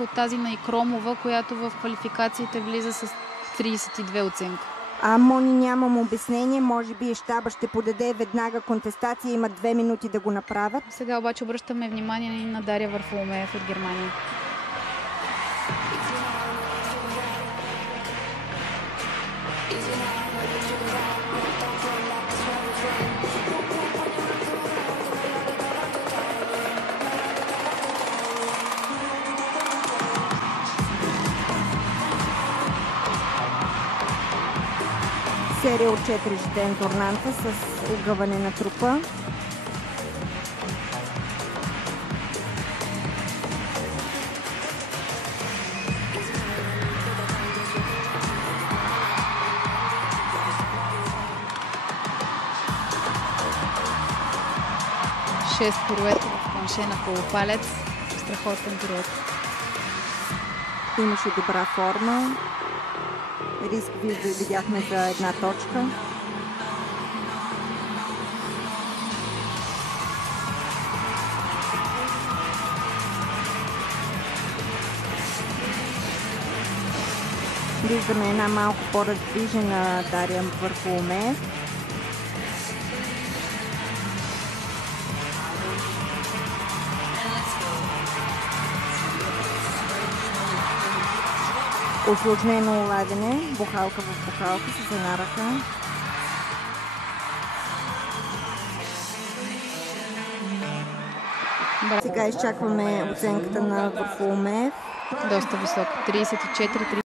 от тази на Икромова, която в квалификациите влиза с 32 оценка. Мони, нямам обяснение. Може би щаба ще подаде веднага контестация. Има 2 минути да го направят. Сега обаче обръщаме внимание на Дария Варфоломеев от Германия. Серия от 4 жден торнанта с огъване на трупа. Шест пируета в планше на полупалец. Страхотен пирует. Имаше добра форма. Риск видяхме за една точка. Виждаме една малко по-раздвижена Дария Варфоломеев. Усложнено ладене, бухалка в бухалка с една ръка. Сега изчакваме оценката на Варфоломеев. Доста висока. 34-35.